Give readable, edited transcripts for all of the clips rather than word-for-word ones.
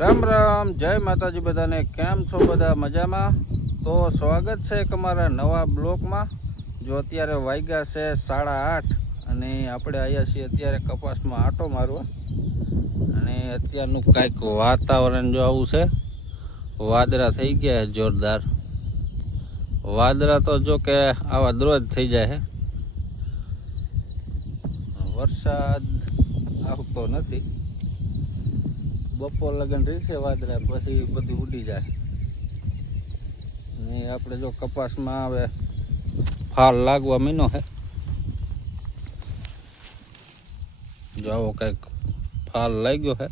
રામ રામ, જય માતાજી બધાને. કેમ છો બધા? મજામાં? તો સ્વાગત છે એક અમારા નવા બ્લોકમાં. જો અત્યારે વાગ્યા છે 8:30 અને આપણે આવ્યા છીએ અત્યારે કપાસમાં આંટો મારવા. અને અત્યારનું કાંઈક વાતાવરણ જો આવું છે, વાદળા થઈ ગયા છે જોરદાર. વાદળા તો જો કે આવા દરરોજ થઈ જાય છે, વરસાદ આવતો નથી. બપોર લગન રહેશે વાદળા, પછી બધું ઉડી જાય. ને આપણે જો કપાસમાં હવે ફાલ લાગવા મીનો છે. જો આવો કંઈક ફાલ લાગ્યો છે.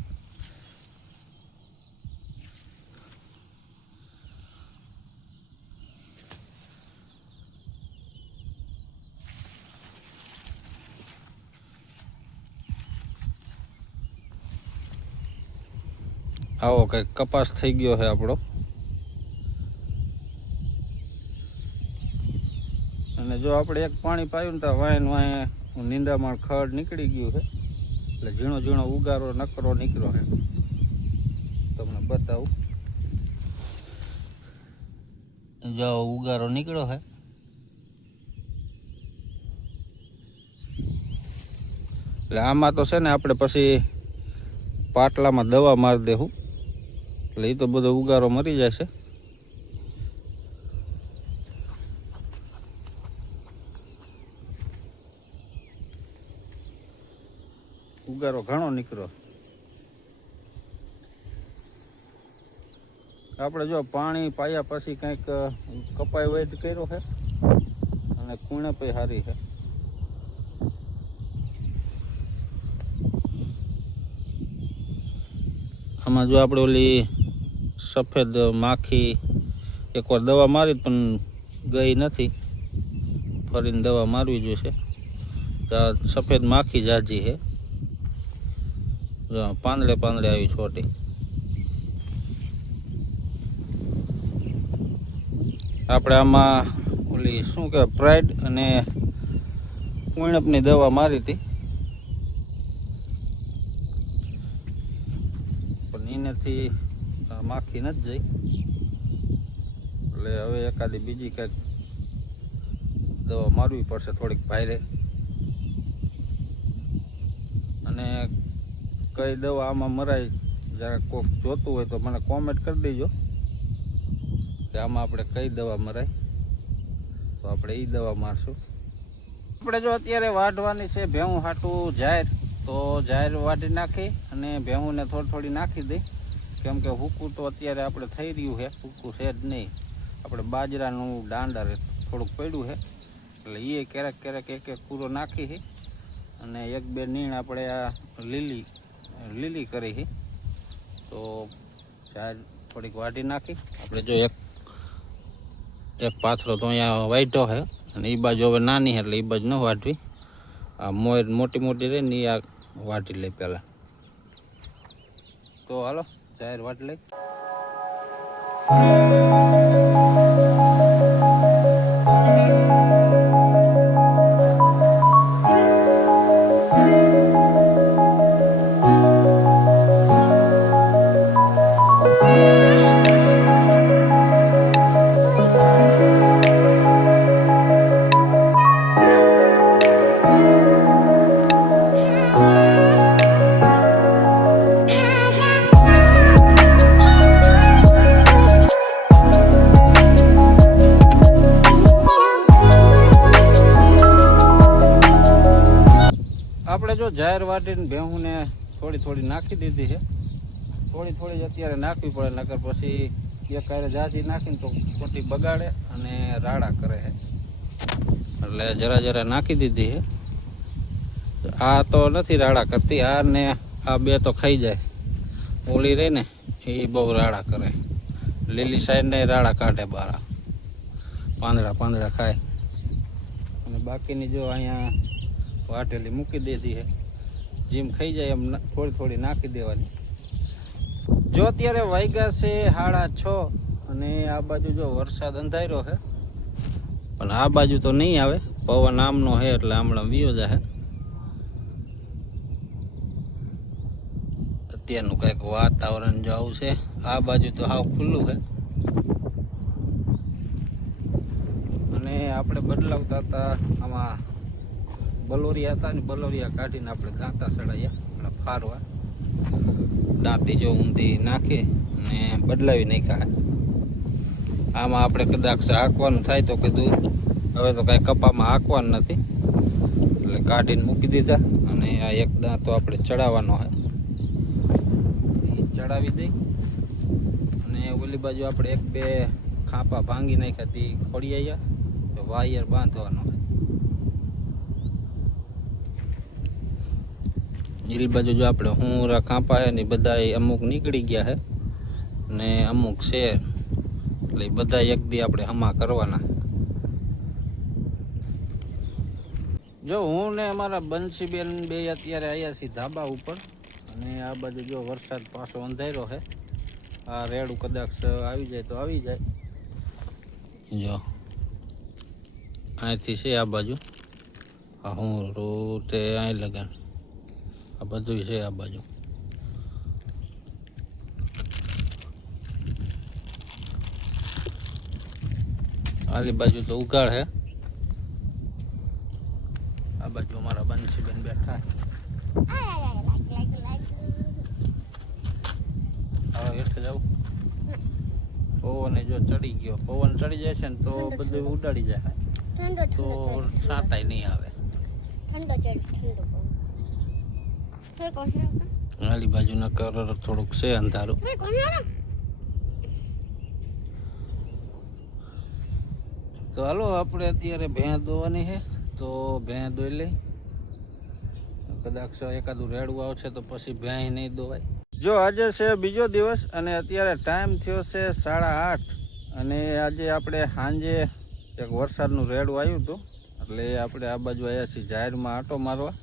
આવો કંઈક કપાસ થઈ ગયો છે આપણો. અને જો આપણે એક પાણી પાયું ને તો વાય નીંદામણ ખડ નીકળી ગયું છે. એટલે ઝીણો ઝીણો ઉગારો નકરો નીકળ્યો છે. તમને બતાવું, જો ઉગારો નીકળ્યો છે. એટલે આમાં તો છે ને આપણે પછી પાટલામાં દવા મારી દેવું, એટલે એ તો બધો ઉગારો મરી જાય છે. ઉગારો ઘણો નીકળ્યો. આપણે જો પાણી પાયા પછી કંઈક કપાઈ વૈદ કર્યો છે અને કુણે પણ સારી છે. આમાં જો આપણે ઓલી સફેદ માખી એકવાર દવા મારી પણ ગઈ નથી, ફરીને દવા મારવી જોઈશે. સફેદ માખી જાજી છે, પાંદડે પાંદડે આવી છોટી. આપણે આમાં ઓલી શું કહેવાય પ્રાઇડ અને ઉણપની દવા મારી હતી, પણ એનાથી માખી નથી જઈ. એટલે હવે એકાદી બીજી કંઈક દવા મારવી પડશે, થોડીક ભારે. અને કઈ દવા આમાં મરાય, જરા કોઈક જોતું હોય તો મને કોમેન્ટ કરી દેજો કે આમાં આપણે કઈ દવા મરાય, તો આપણે એ દવા મારશું. આપણે જો અત્યારે વાઢવાની છે ભેહું હાટું જાહેર, તો જાહેર વાઢી નાખી અને ભેહુંને થોડી નાખી દઈ. કેમ કે હૂકું તો અત્યારે આપણે થઈ રહ્યું છે, હૂકું છે જ નહીં. આપણે બાજરાનું દાંડા થોડુંક પડ્યું છે, એટલે એ ક્યારેક ક્યારેક એક એક પૂરો નાખી છે. અને એક બે નીણ આપણે આ લીલી કરી છે, તો જાહેર થોડીક વાઢી નાખી. આપણે જો એક પાથરો તો અહીંયા વાઢ્યો છે, અને એ બાજુ હવે નાની છે એટલે એ બાજુ ન વાઢવી. આ મોર મોટી મોટી રહે ને એ આ વાઢી લઈ પહેલાં. તો હાલો જાહેર વાઢી લઈ. આપણે જો જાહેર વાટીને ભેહુંને થોડી નાખી દીધી છે. થોડી જ અત્યારે નાખવી પડે, નકર પછી એક કારે જાજી નાખીને તો ખોટી બગાડે અને રાડા કરે છે. એટલે જરા નાખી દીધી છે. આ તો નથી રાડા કરતી, આ ને આ બે તો ખાઈ જાય. ઓલી રહી ને એ બહુ રાડા કરે, લીલી સાઈડને રાડા કાઢે બહાર, પાંદડા ખાય. અને બાકીની જો અહીંયા વાટેલી મૂકી દીધી છે, જેમ ખાઈ જાય એમ થોડી નાખી દેવાની. જો અત્યારે વાગ્યા છે 6:30 અને આ બાજુ જો વરસાદ અંધાર્યો છે, પણ આ બાજુ તો નહીં આવે, પવન આમનો છે એટલે હમણાં વિયો જાય. અત્યારનું કંઈક વાતાવરણ જો આવું છે. આ બાજુ તો હાવ ખુલ્લું છે અને આપણે બદલાવતા હતા આમાં બલોરિયા હતા ને બલોરિયા કાઢીને આપણે દાંતા ચડાવ્યા એટલે ફારવા દાંતી જો ઊંધી નાખી અને બદલાવી નાખ્યા. આમાં આપણે કદાચ હાંકવાનું થાય તો કીધું હવે તો કાંઈ કપામાં હાંકવાનું નથી એટલે કાઢીને મૂકી દીધા. અને આ એક દાંતો આપણે ચડાવવાનો છે એ ચડાવી દઈ અને ઓલી બાજુ આપણે એક બે ખાંપા ભાંગી નાખ્યા તે ખોડી આવ્યા તો વાયર બાંધવાનો. એલી બાજુ જો આપણે હુંરા ખાંપા છે ને બધા અમુક નીકળી ગયા છે ને અમુક છે એટલે બધા એક દી આપણે હમા કરવાના. જો હું ને અમારા બંસીબેન બે અત્યારે આવ્યા છીએ ધાબા ઉપર અને આ બાજુ જો વરસાદ પાછો અંધાર્યો છે. આ રેડું કદાચ આવી જાય તો આવી જાય. જો અહીંથી છે આ બાજુ આ હું તે અહીં લગન આ બધું છે આ બાજુ. આલી બાજુ તો ઉગાડ છે. આ બાજુ અમારા બંસીબેન બેઠા હવે હેઠે જાવ. પવન જો ચડી ગયો, પવન ચડી જાય છે ને તો બધું ઉડાડી જાય તો સાટાઈ નહીં આવે. આલી બાજુ ના કલર થોડુંક છે અંધારું. તો હાલો આપણે અત્યારે ભેંસ દોવાની છે તો ભેંસ દોઈ લઈ. કદાચ એકાદું રેડવું આવશે તો પછી ભેંસ નહીં દોવાય. જો આજે છે બીજો દિવસ અને અત્યારે ટાઈમ થયો છે 8:30 અને આજે આપણે સાંજે એક વરસાદનું રેડવું આવ્યું હતું એટલે આપણે આ બાજુ આવ્યા છીએ જાહેરમાં આંટો મારવા.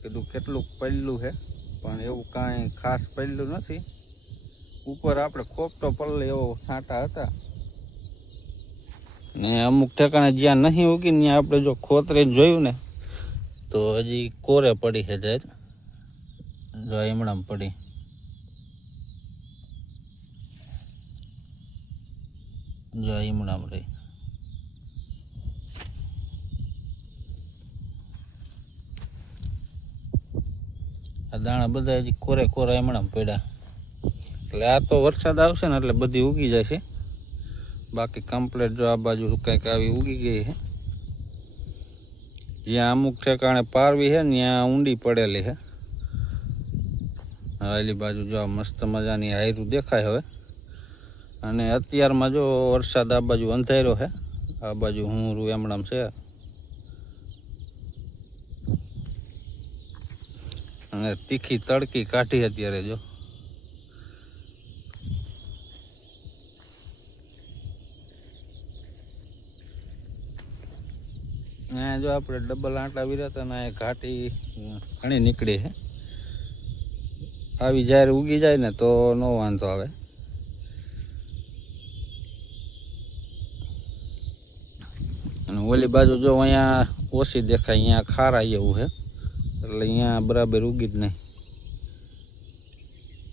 કીધું કેટલુંક પડલું છે પણ એવું કાંઈ ખાસ પડલું નથી. ઉપર આપણે ખોપટો પલ્લે એવો છાંટા હતા ને અમુક ઠેકાણે જ્યાં નહીં ઉગી ત્યાં આપણે જો ખોતરીને જોયું ને તો હજી કોરે પડી છે જાહેર. જો એમણામ પડી. જો એમણામ રહી. આ દાણા બધા હજી કોરે કોરા એમણામ પડ્યા. એટલે આ તો વરસાદ આવશે ને એટલે બધી ઉગી જાય છે. બાકી કમ્પ્લેટ જો આ બાજુ કંઈક આવી ઉગી ગઈ છે. જ્યાં અમુક ઠેકાણે પારવી છે ને ત્યાં ઊંડી પડેલી છે. આલી બાજુ જો મસ્ત મજાની હાયરું દેખાય હવે. અને અત્યારમાં જો વરસાદ આ બાજુ અંધાર્યો છે. આ બાજુ હું એમણામ છે અને તીખી તડકી કાઢી અત્યારે જો. જો આપણે ડબલ આંટા વિરાતા ને ઘાટી ઘણી નીકળી છે. આવી જ્યારે ઉગી જાય ને તો નો વાંધો આવે. અને ઓલી બાજુ જો અહીંયા ઓછી દેખાય, અહીંયા ખારા એવું છે એટલે અહીંયા બરાબર ઉગી જ નહીં.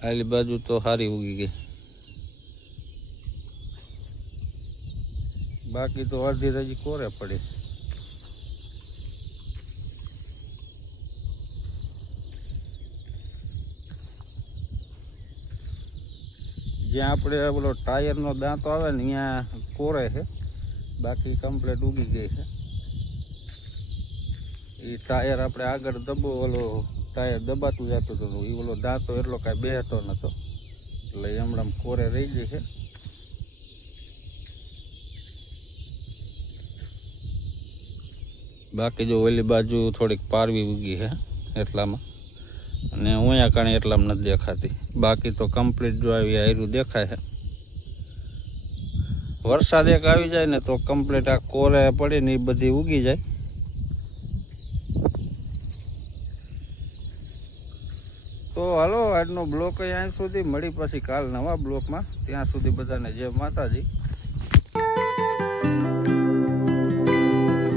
આલી બાજુ તો સારી ઉગી ગઈ. બાકી તો અડધી હજી કોરે પડી. જ્યાં આપણે પેલો ટાયરનો દાંતો આવે ને અહીંયા કોરે છે, બાકી કમ્પ્લેટ ઉગી ગઈ છે. એ ટાયર આપણે આગળ ઓલો ટાયર દબાતું જતું હતું એ ઓલો દાંતો એટલો કાંઈ બેહતો નહોતો એટલે હમણાં કોરે રહી ગઈ છે. બાકી જો ઓલી બાજુ થોડીક પારવી ઉગી છે એટલામાં અને અહીંયા કારણે એટલામાં નથી દેખાતી. બાકી તો કમ્પ્લીટ જો આવી હાયરું દેખાય છે. વરસાદ એક આવી જાય ને તો કમ્પ્લીટ આ કોરે પડી ને એ બધી ઉગી જાય. તો હાલો આજનો બ્લોક અહીં સુધી મળી પછી કાલ નવા બ્લોકમાં. ત્યાં સુધી બધાને જય માતાજી.